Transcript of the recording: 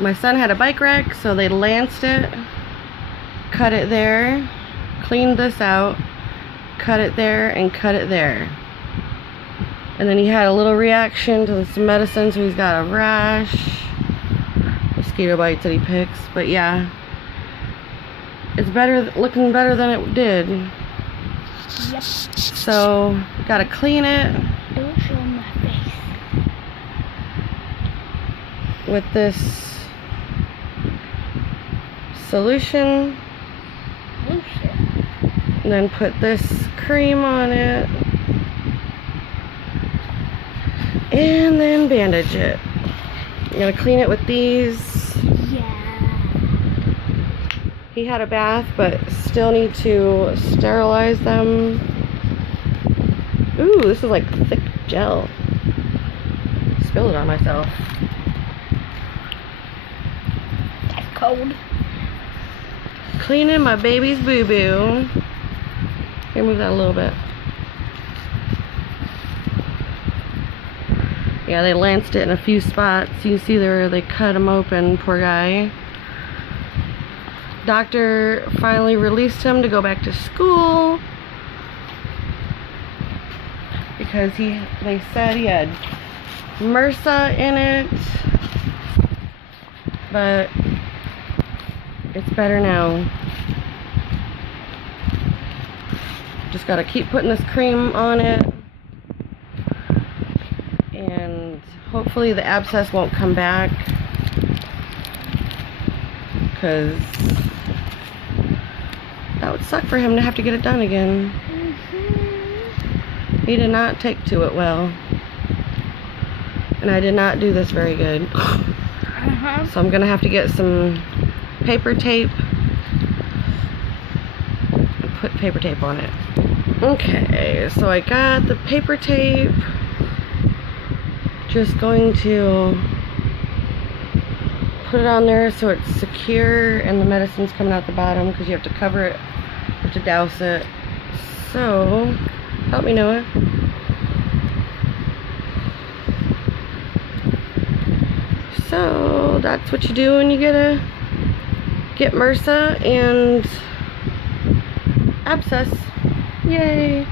My son had a bike wreck, so they lanced it, cut it there, cleaned this out, cut it there, and cut it there. And then he had a little reaction to some medicine, so he's got a rash, mosquito bites that he picks. But yeah, it's better, looking better than it did. Yep. So gotta clean it. Don't show my face. With this solution, and then put this cream on it, and then bandage it. I'm gonna clean it with these. Yeah. He had a bath, but still need to sterilize them. Ooh, this is like thick gel. Spilled it on myself. That's cold. Cleaning my baby's boo-boo. Here, move that a little bit. Yeah, they lanced it in a few spots. You see there, they cut him open, poor guy. Doctor finally released him to go back to school because they said he had MRSA in it, but it's better now. Just gotta keep putting this cream on it, and hopefully the abscess won't come back, because that would suck for him to have to get it done again. He did not take to it well, and I did not do this very good. So I'm gonna have to get some paper tape and put paper tape on it. Okay, so I got the paper tape. Just going to put it on there so it's secure and the medicine's coming out the bottom, because you have to cover it, you have to douse it. So help me, Noah. So that's what you do when you get MRSA and abscess. Yay!